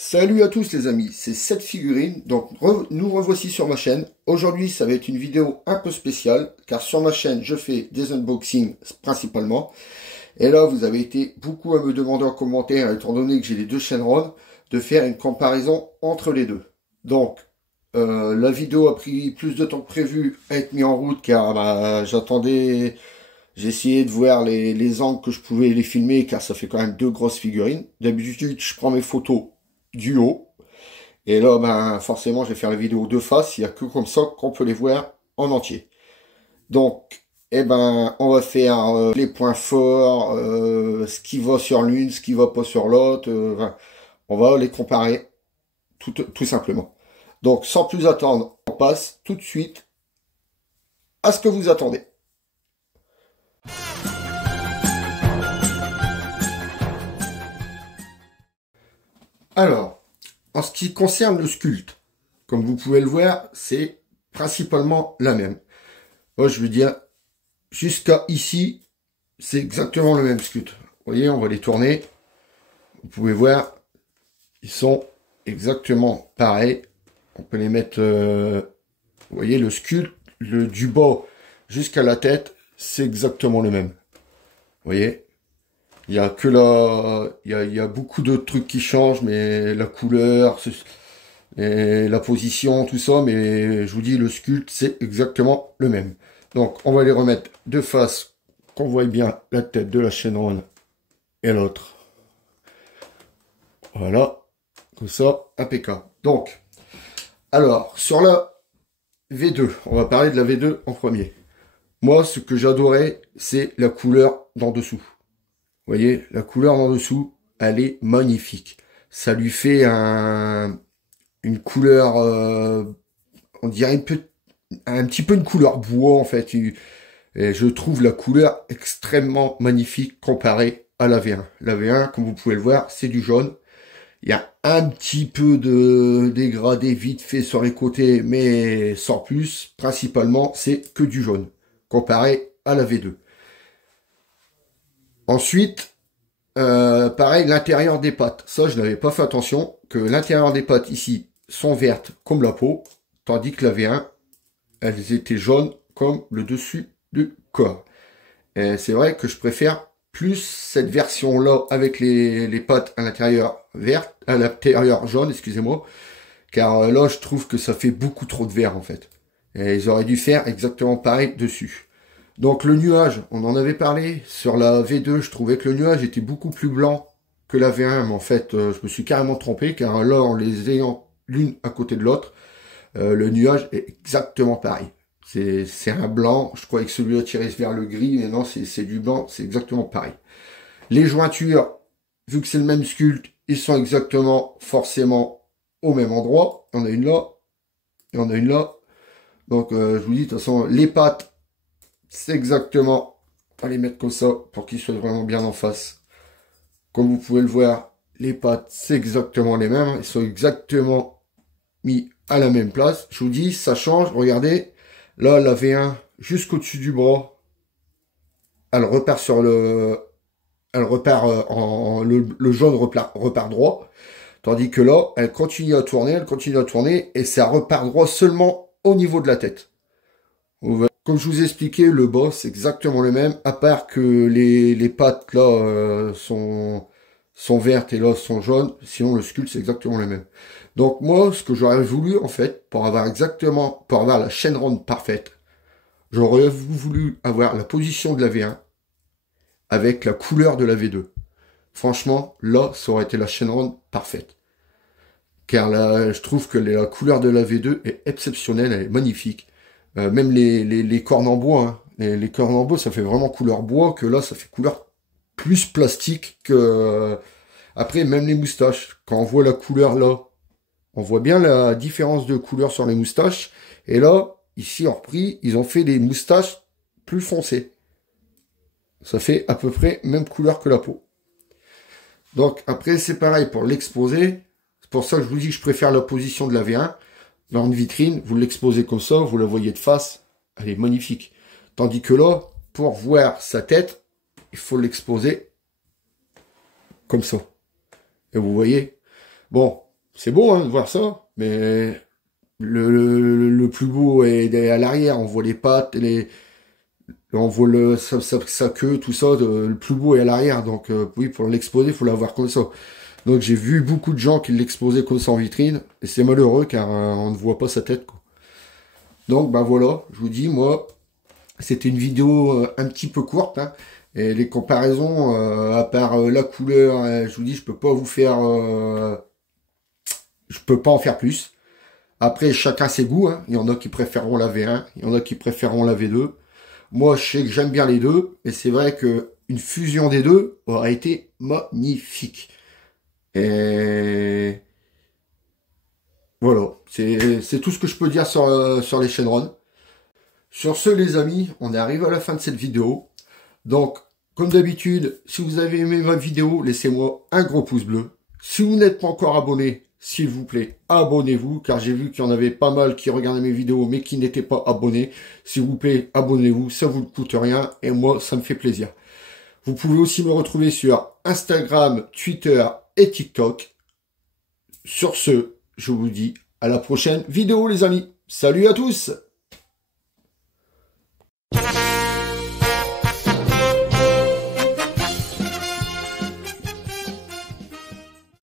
Salut à tous les amis, c'est cette figurine, donc nous revoici sur ma chaîne. Aujourd'hui ça va être une vidéo un peu spéciale, car sur ma chaîne je fais des unboxings principalement. Et là vous avez été beaucoup à me demander en commentaire, étant donné que j'ai les deux Shenron, de faire une comparaison entre les deux. Donc la vidéo a pris plus de temps que prévu à être mise en route, car j'attendais... J'ai essayé de voir les angles que je pouvais les filmer, car ça fait quand même deux grosses figurines. D'habitude je prends mes photos du haut. Et là, forcément, je vais faire la vidéo de face. Il n'y a que comme ça qu'on peut les voir en entier. Donc, on va faire les points forts, ce qui va sur l'une, ce qui va pas sur l'autre. On va les comparer tout simplement. Donc, sans plus attendre, on passe tout de suite à ce que vous attendez. Alors, en ce qui concerne le sculpte, comme vous pouvez le voir, c'est principalement la même. Moi, je veux dire, jusqu'à ici, c'est exactement le même sculpte. Vous voyez, on va les tourner. Vous pouvez voir, ils sont exactement pareils. On peut les mettre, vous voyez, le sculpte, du bas jusqu'à la tête, c'est exactement le même. Vous voyez, il y a que là, il y a beaucoup de trucs qui changent, mais la couleur, et la position, tout ça, mais je vous dis, le sculpte, c'est exactement le même. Donc, on va les remettre de face, qu'on voit bien la tête de la Shenron et l'autre. Voilà, comme ça, impeccable. Donc, alors, sur la V2, on va parler de la V2 en premier. Moi, ce que j'adorais, c'est la couleur d'en dessous. Vous voyez, la couleur d'en dessous, elle est magnifique. Ça lui fait une couleur, on dirait un petit peu une couleur bois, en fait. Et je trouve la couleur extrêmement magnifique comparée à la V1. La V1, comme vous pouvez le voir, c'est du jaune. Il y a un petit peu de dégradé vite fait sur les côtés, mais sans plus. Principalement, c'est que du jaune, comparé à la V2. Ensuite, pareil, l'intérieur des pattes. Ça, je n'avais pas fait attention, que l'intérieur des pattes, ici, sont vertes comme la peau, tandis que la V1, elles étaient jaunes comme le dessus du corps. Et c'est vrai que je préfère plus cette version-là avec les pattes à l'intérieur verte, à l'intérieur jaune, excusez-moi, car là, je trouve que ça fait beaucoup trop de vert, en fait. Et ils auraient dû faire exactement pareil dessus. Donc le nuage, on en avait parlé, sur la V2, je trouvais que le nuage était beaucoup plus blanc que la V1, mais en fait, je me suis carrément trompé, car là, en les ayant l'une à côté de l'autre, le nuage est exactement pareil. C'est un blanc, je croyais que celui-là tirait vers le gris, mais non, c'est du blanc, c'est exactement pareil. Les jointures, vu que c'est le même sculpte, ils sont exactement, forcément, au même endroit. On a une là, et on a une là. Donc, je vous dis, de toute façon, les pattes, c'est exactement, on va les mettre comme ça, pour qu'ils soient vraiment bien en face. Comme vous pouvez le voir, les pattes, c'est exactement les mêmes, ils sont exactement mis à la même place. Je vous dis, ça change, regardez, là, la V1, jusqu'au-dessus du bras, elle repart sur elle repart le jaune repart droit, tandis que là, elle continue à tourner, et ça repart droit seulement au niveau de la tête. Comme je vous ai expliqué, le bas, c'est exactement le même, à part que les pattes, là, sont vertes et là, sont jaunes, sinon le sculpte, c'est exactement le même. Donc moi, ce que j'aurais voulu, en fait, pour avoir la Shenron parfaite, j'aurais voulu avoir la position de la V1, avec la couleur de la V2. Franchement, là, ça aurait été la Shenron parfaite. Car là, je trouve que la couleur de la V2 est exceptionnelle, elle est magnifique. Même les cornes en bois, hein. Les cornes en bois, ça fait vraiment couleur bois, que là, ça fait couleur plus plastique que... Après, même les moustaches, quand on voit la couleur là, on voit bien la différence de couleur sur les moustaches. Et là, ici, en repris, ils ont fait des moustaches plus foncées. Ça fait à peu près même couleur que la peau. Donc après c'est pareil pour l'exposer. C'est pour ça que je vous dis que je préfère la position de la V1. Dans une vitrine, vous l'exposez comme ça, vous la voyez de face, elle est magnifique. Tandis que là, pour voir sa tête, il faut l'exposer comme ça. Et vous voyez, bon, c'est beau hein, de voir ça, mais le plus beau est à l'arrière. On voit les pattes, on voit sa queue, tout ça. Le plus beau est à l'arrière. Donc oui, pour l'exposer, il faut l'avoir comme ça. Donc j'ai vu beaucoup de gens qui l'exposaient comme ça en vitrine. Et c'est malheureux car on ne voit pas sa tête, quoi. Donc bah voilà, je vous dis, moi, c'était une vidéo un petit peu courte, hein. Et les comparaisons, à part la couleur, je vous dis, je peux pas en faire plus. Après, chacun ses goûts, hein. Il y en a qui préféreront la V1, il y en a qui préféreront la V2. Moi, je sais que j'aime bien les deux, et c'est vrai que une fusion des deux aurait été magnifique. Et voilà, c'est tout ce que je peux dire sur les Shenron. Sur ce, les amis, on est arrivé à la fin de cette vidéo. Donc, comme d'habitude, si vous avez aimé ma vidéo, laissez-moi un gros pouce bleu. Si vous n'êtes pas encore abonné, s'il vous plaît, abonnez-vous, car j'ai vu qu'il y en avait pas mal qui regardaient mes vidéos, mais qui n'étaient pas abonnés. S'il vous plaît, abonnez-vous, ça vous coûte rien, et moi, ça me fait plaisir. Vous pouvez aussi me retrouver sur Instagram, Twitter et TikTok. Sur ce, je vous dis à la prochaine vidéo, les amis. Salut à tous!